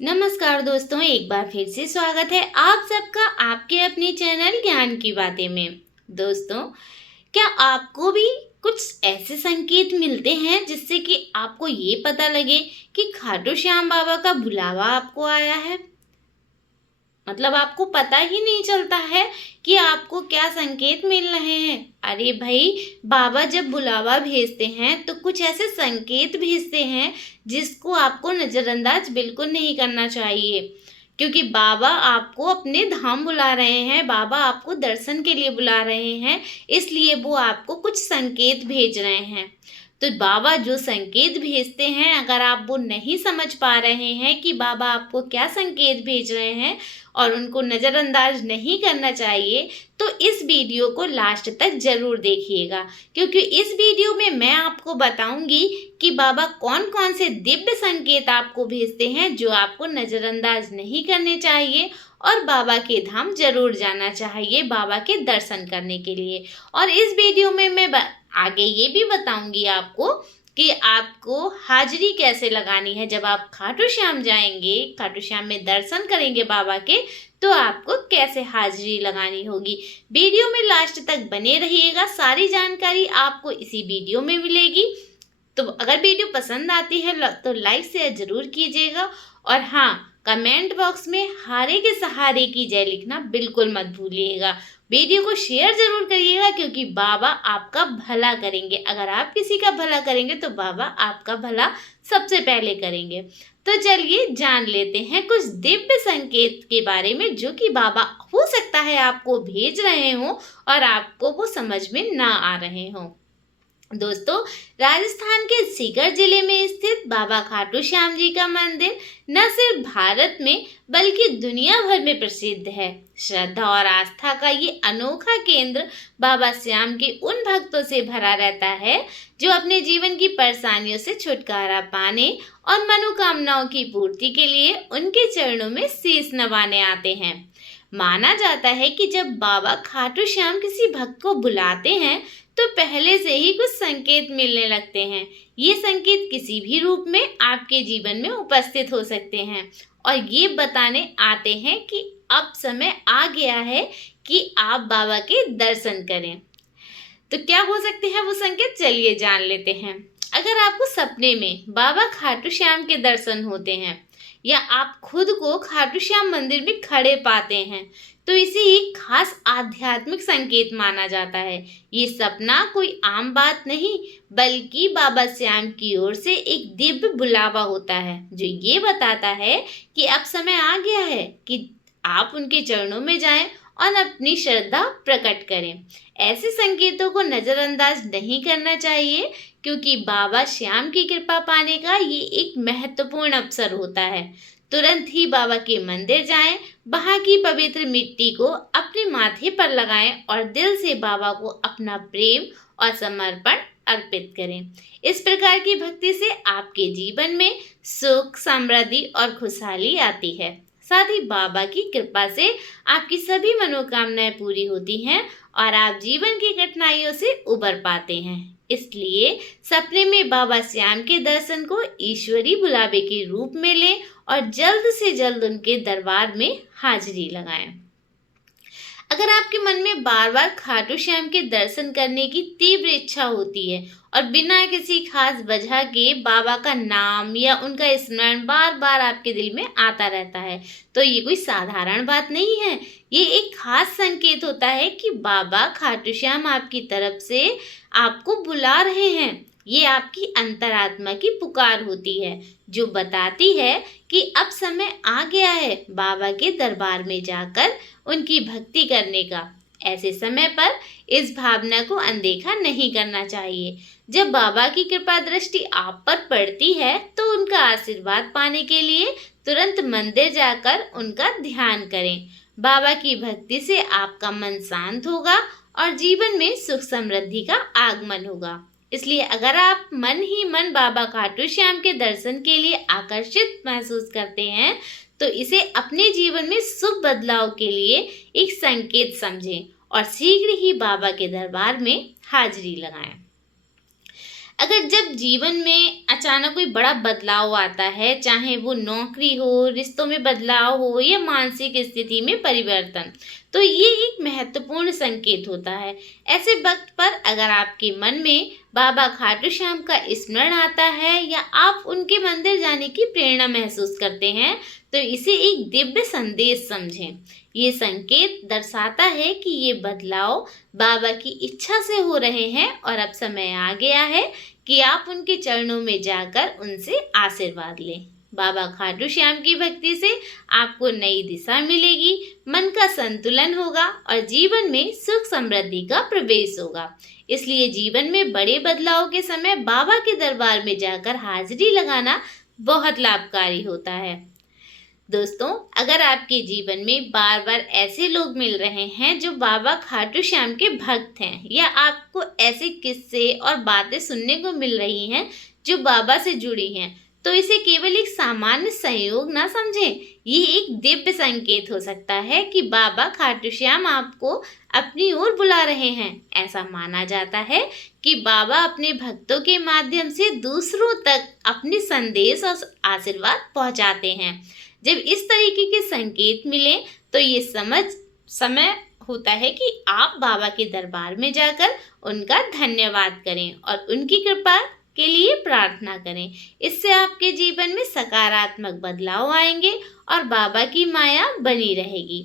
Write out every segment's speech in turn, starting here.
नमस्कार दोस्तों, एक बार फिर से स्वागत है आप सबका आपके अपने चैनल ज्ञान की बातें में। दोस्तों, क्या आपको भी कुछ ऐसे संकेत मिलते हैं जिससे कि आपको ये पता लगे कि खाटू श्याम बाबा का बुलावा आपको आया है? मतलब आपको पता ही नहीं चलता है कि आपको क्या संकेत मिल रहे हैं। अरे भाई, बाबा जब बुलावा भेजते हैं तो कुछ ऐसे संकेत भेजते हैं जिसको आपको नज़रअंदाज बिल्कुल नहीं करना चाहिए, क्योंकि बाबा आपको अपने धाम बुला रहे हैं, बाबा आपको दर्शन के लिए बुला रहे हैं, इसलिए वो आपको कुछ संकेत भेज रहे हैं। तो बाबा जो संकेत भेजते हैं, अगर आप वो नहीं समझ पा रहे हैं कि बाबा आपको क्या संकेत भेज रहे हैं और उनको नज़रअंदाज नहीं करना चाहिए, तो इस वीडियो को लास्ट तक ज़रूर देखिएगा, क्योंकि इस वीडियो में मैं आपको बताऊंगी कि बाबा कौन कौन से दिव्य संकेत आपको भेजते हैं जो आपको नज़रअंदाज नहीं करने चाहिए और बाबा के धाम जरूर जाना चाहिए बाबा के दर्शन करने के लिए। और इस वीडियो में मैं आगे ये भी बताऊंगी आपको कि आपको हाजिरी कैसे लगानी है। जब आप खाटू श्याम जाएंगे, खाटू श्याम में दर्शन करेंगे बाबा के, तो आपको कैसे हाजिरी लगानी होगी। वीडियो में लास्ट तक बने रहिएगा, सारी जानकारी आपको इसी वीडियो में मिलेगी। तो अगर वीडियो पसंद आती है तो लाइक शेयर जरूर कीजिएगा, और हाँ, कमेंट बॉक्स में हारे के सहारे की जय लिखना बिल्कुल मत भूलिएगा। वीडियो को शेयर जरूर करिएगा, क्योंकि बाबा आपका भला करेंगे। अगर आप किसी का भला करेंगे तो बाबा आपका भला सबसे पहले करेंगे। तो चलिए जान लेते हैं कुछ दिव्य संकेत के बारे में जो कि बाबा हो सकता है आपको भेज रहे हों और आपको वो समझ में ना आ रहे हों। दोस्तों, राजस्थान के सीकर जिले में स्थित बाबा खाटू श्याम जी का मंदिर न सिर्फ भारत में बल्कि दुनिया भर में प्रसिद्ध है। श्रद्धा और आस्था का ये अनोखा केंद्र बाबा श्याम के उन भक्तों से भरा रहता है जो अपने जीवन की परेशानियों से छुटकारा पाने और मनोकामनाओं की पूर्ति के लिए उनके चरणों में शीश नवाने आते हैं। माना जाता है कि जब बाबा खाटू श्याम किसी भक्त को बुलाते हैं तो पहले से ही कुछ संकेत मिलने लगते हैं। ये संकेत किसी भी रूप में आपके जीवन में उपस्थित हो सकते हैं और ये बताने आते हैं कि अब समय आ गया है कि आप बाबा के दर्शन करें। तो क्या हो सकते हैं वो संकेत, चलिए जान लेते हैं। अगर आपको सपने में बाबा खाटू श्याम के दर्शन होते हैं या आप खुद को खाटू श्याम मंदिर में खड़े पाते हैं, तो इसे एक खास आध्यात्मिक संकेत माना जाता है। ये सपना कोई आम बात नहीं, बल्कि बाबा श्याम की ओर से एक दिव्य बुलावा होता है जो ये बताता है कि अब समय आ गया है कि आप उनके चरणों में जाएं और अपनी श्रद्धा प्रकट करें। ऐसे संकेतों को नज़रअंदाज नहीं करना चाहिए, क्योंकि बाबा श्याम की कृपा पाने का ये एक महत्वपूर्ण अवसर होता है। तुरंत ही बाबा के मंदिर जाएं, वहाँ की पवित्र मिट्टी को अपने माथे पर लगाएं और दिल से बाबा को अपना प्रेम और समर्पण अर्पित करें। इस प्रकार की भक्ति से आपके जीवन में सुख, समृद्धि और खुशहाली आती है। साथ ही बाबा की कृपा से आपकी सभी मनोकामनाएं पूरी होती हैं और आप जीवन की कठिनाइयों से उबर पाते हैं। इसलिए सपने में बाबा श्याम के दर्शन को ईश्वरीय बुलावे के रूप में लें और जल्द से जल्द उनके दरबार में हाजिरी लगाएं। अगर आपके मन में बार बार खाटू श्याम के दर्शन करने की तीव्र इच्छा होती है और बिना किसी खास वजह के बाबा का नाम या उनका स्मरण बार बार आपके दिल में आता रहता है, तो ये कोई साधारण बात नहीं है। ये एक खास संकेत होता है कि बाबा खाटू श्याम आपकी तरफ से आपको बुला रहे हैं। ये आपकी अंतरात्मा की पुकार होती है जो बताती है कि अब समय आ गया है बाबा के दरबार में जाकर उनकी भक्ति करने का। ऐसे समय पर इस भावना को अनदेखा नहीं करना चाहिए। जब बाबा की कृपा दृष्टि आप पर पड़ती है तो उनका आशीर्वाद पाने के लिए तुरंत मंदिर जाकर उनका ध्यान करें। बाबा की भक्ति से आपका मन शांत होगा और जीवन में सुख समृद्धि का आगमन होगा। इसलिए अगर आप मन ही मन बाबा खाटू श्याम के दर्शन के लिए आकर्षित महसूस करते हैं, तो इसे अपने जीवन में शुभ बदलाव के लिए एक संकेत समझें और शीघ्र ही बाबा के दरबार में हाजिरी लगाएं। अगर जब जीवन में अचानक कोई बड़ा बदलाव आता है, चाहे वो नौकरी हो, रिश्तों में बदलाव हो या मानसिक स्थिति में परिवर्तन, तो ये एक महत्वपूर्ण संकेत होता है। ऐसे वक्त पर अगर आपके मन में बाबा खाटू श्याम का स्मरण आता है या आप उनके मंदिर जाने की प्रेरणा महसूस करते हैं, तो इसे एक दिव्य संदेश समझें। ये संकेत दर्शाता है कि ये बदलाव बाबा की इच्छा से हो रहे हैं और अब समय आ गया है कि आप उनके चरणों में जाकर उनसे आशीर्वाद लें। बाबा खाटू श्याम की भक्ति से आपको नई दिशा मिलेगी, मन का संतुलन होगा और जीवन में सुख समृद्धि का प्रवेश होगा। इसलिए जीवन में बड़े बदलाव के समय बाबा के दरबार में जाकर हाजिरी लगाना बहुत लाभकारी होता है। दोस्तों, अगर आपके जीवन में बार बार ऐसे लोग मिल रहे हैं जो बाबा खाटू श्याम के भक्त हैं, या आपको ऐसे किस्से और बातें सुनने को मिल रही हैं जो बाबा से जुड़ी हैं, तो इसे केवल एक सामान्य संयोग ना समझें। ये एक दिव्य संकेत हो सकता है कि बाबा खाटू श्याम आपको अपनी ओर बुला रहे हैं। ऐसा माना जाता है कि बाबा अपने भक्तों के माध्यम से दूसरों तक अपने संदेश और आशीर्वाद पहुंचाते हैं। जब इस तरीके के संकेत मिले तो ये समय होता है कि आप बाबा के दरबार में जाकर उनका धन्यवाद करें और उनकी कृपा के लिए प्रार्थना करें। इससे आपके जीवन में सकारात्मक बदलाव आएंगे और बाबा की माया बनी रहेगी।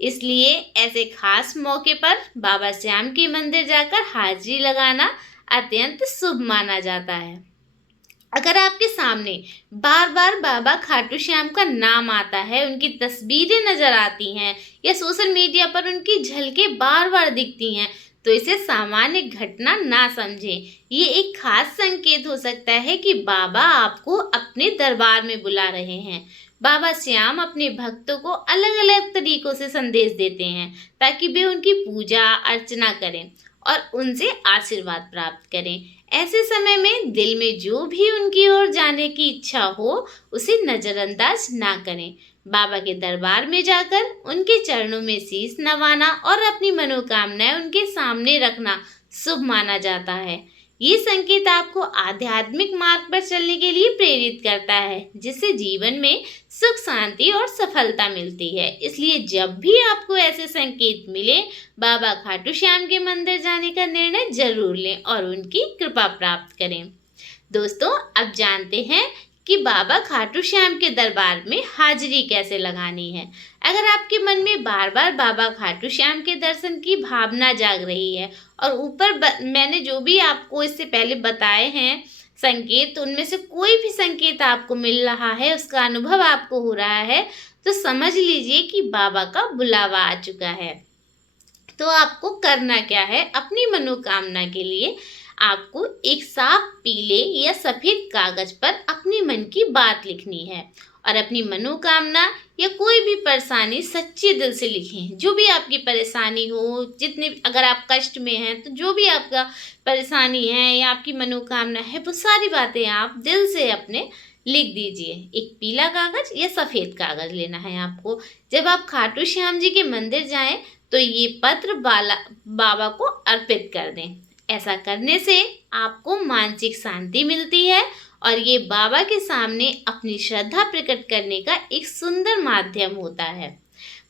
इसलिए ऐसे खास मौके पर बाबा श्याम के मंदिर जाकर हाजिरी लगाना अत्यंत शुभ माना जाता है। अगर आपके सामने बार बार बाबा खाटू श्याम का नाम आता है, उनकी तस्वीरें नजर आती हैं या सोशल मीडिया पर उनकी झलकें बार बार दिखती हैं, तो इसे सामान्य घटना ना समझें। ये एक खास संकेत हो सकता है कि बाबा आपको अपने दरबार में बुला रहे हैं। बाबा श्याम अपने भक्तों को अलग अलग तरीकों से संदेश देते हैं ताकि वे उनकी पूजा अर्चना करें और उनसे आशीर्वाद प्राप्त करें। ऐसे समय में दिल में जो भी उनकी ओर जाने की इच्छा हो उसे नज़रअंदाज ना करें। बाबा के दरबार में जाकर उनके चरणों में शीश नवाना और अपनी मनोकामनाएं उनके सामने रखना शुभ माना जाता है। ये संकेत आपको आध्यात्मिक मार्ग पर चलने के लिए प्रेरित करता है, जिससे जीवन में सुख शांति और सफलता मिलती है। इसलिए जब भी आपको ऐसे संकेत मिले, बाबा खाटू श्याम के मंदिर जाने का निर्णय जरूर लें और उनकी कृपा प्राप्त करें। दोस्तों, अब जानते हैं कि बाबा खाटू श्याम के दरबार में हाजिरी कैसे लगानी है। अगर आपके मन में बार बार बाबा खाटू श्याम के दर्शन की भावना जाग रही है और ऊपर मैंने जो भी आपको इससे पहले बताए हैं संकेत, उनमें से कोई भी संकेत आपको मिल रहा है, उसका अनुभव आपको हो रहा है, तो समझ लीजिए कि बाबा का बुलावा आ चुका है। तो आपको करना क्या है, अपनी मनोकामना के लिए आपको एक साफ पीले या सफेद कागज पर अपने मन की बात लिखनी है और अपनी मनोकामना या कोई भी परेशानी सच्चे दिल से लिखें। जो भी आपकी परेशानी हो, जितने अगर आप कष्ट में हैं तो जो भी आपका परेशानी है या आपकी मनोकामना है, वो सारी बातें आप दिल से अपने लिख दीजिए। एक पीला कागज या सफ़ेद कागज लेना है आपको। जब आप खाटू श्याम जी के मंदिर जाएं तो ये पत्र बाबा को अर्पित कर दें। ऐसा करने से आपको मानसिक शांति मिलती है और ये बाबा के सामने अपनी श्रद्धा प्रकट करने का एक सुंदर माध्यम होता है।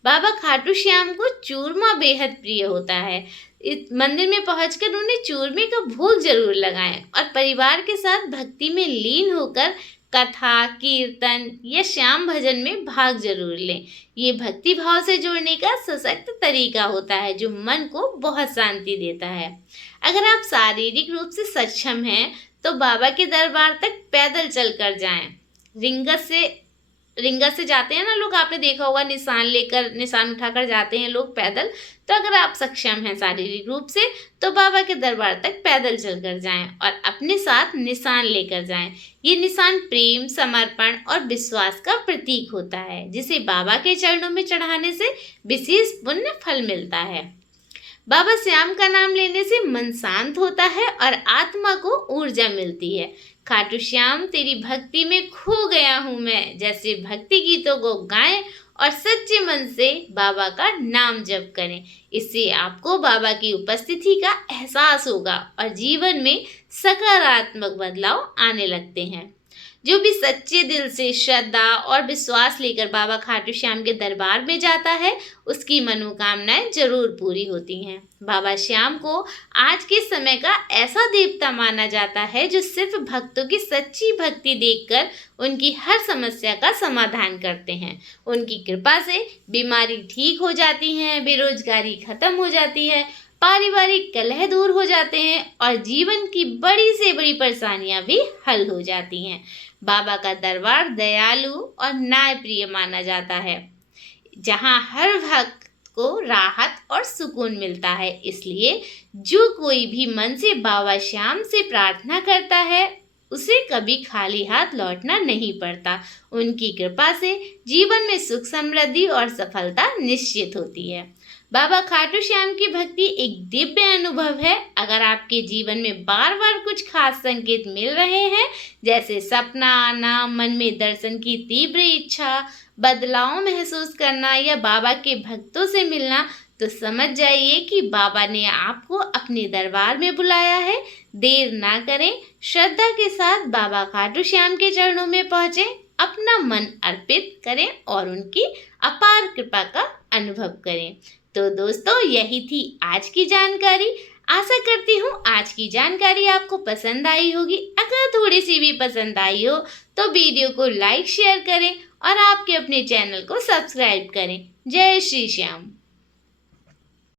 बाबा खाटू श्याम को चूरमा बेहद प्रिय होता है। इस मंदिर में पहुंचकर उन्हें चूरमे का भोग जरूर लगाएं और परिवार के साथ भक्ति में लीन होकर कथा, कीर्तन या श्याम भजन में भाग जरूर लें। ये भक्ति भाव से जुड़ने का सशक्त तरीका होता है जो मन को बहुत शांति देता है। अगर आप शारीरिक रूप से सक्षम हैं तो बाबा के दरबार तक पैदल चलकर जाएं। रिंगत से जाते हैं ना लोग, आपने देखा होगा, निशान उठाकर जाते हैं लोग पैदल। तो अगर आप सक्षम हैं शारीरिक रूप से तो बाबा के दरबार तक पैदल चलकर जाएं और अपने साथ निशान लेकर जाएं। ये निशान प्रेम, समर्पण और विश्वास का प्रतीक होता है, जिसे बाबा के चरणों में चढ़ाने से विशेष पुण्य फल मिलता है। बाबा श्याम का नाम लेने से मन शांत होता है और आत्मा को ऊर्जा मिलती है। खाटू श्याम तेरी भक्ति में खो गया हूँ मैं। जैसे भक्ति गीतों को गाएं और सच्चे मन से बाबा का नाम जप करें। इससे आपको बाबा की उपस्थिति का एहसास होगा और जीवन में सकारात्मक बदलाव आने लगते हैं। जो भी सच्चे दिल से श्रद्धा और विश्वास लेकर बाबा खाटू श्याम के दरबार में जाता है, उसकी मनोकामनाएं जरूर पूरी होती हैं। बाबा श्याम को आज के समय का ऐसा देवता माना जाता है जो सिर्फ भक्तों की सच्ची भक्ति देखकर उनकी हर समस्या का समाधान करते हैं। उनकी कृपा से बीमारी ठीक हो जाती है, बेरोजगारी खत्म हो जाती है, पारिवारिक कलह दूर हो जाते हैं और जीवन की बड़ी से बड़ी परेशानियां भी हल हो जाती हैं। बाबा का दरबार दयालु और न्यायप्रिय माना जाता है, जहां हर भक्त को राहत और सुकून मिलता है। इसलिए जो कोई भी मन से बाबा श्याम से प्रार्थना करता है, उसे कभी खाली हाथ लौटना नहीं पड़ता। उनकी कृपा से जीवन में सुख समृद्धि और सफलता निश्चित होती है। बाबा खाटू श्याम की भक्ति एक दिव्य अनुभव है। अगर आपके जीवन में बार बार कुछ खास संकेत मिल रहे हैं, जैसे सपना आना, मन में दर्शन की तीव्र इच्छा, बदलाव महसूस करना या बाबा के भक्तों से मिलना, तो समझ जाइए कि बाबा ने आपको अपने दरबार में बुलाया है। देर ना करें, श्रद्धा के साथ बाबा खाटू श्याम के चरणों में पहुंचे, अपना मन अर्पित करें और उनकी अपार कृपा का अनुभव करें। तो दोस्तों, यही थी आज की जानकारी। आशा करती हूँ आज की जानकारी आपको पसंद आई होगी। अगर थोड़ी सी भी पसंद आई हो तो वीडियो को लाइक शेयर करें और आपके अपने चैनल को सब्सक्राइब करें। जय श्री श्याम।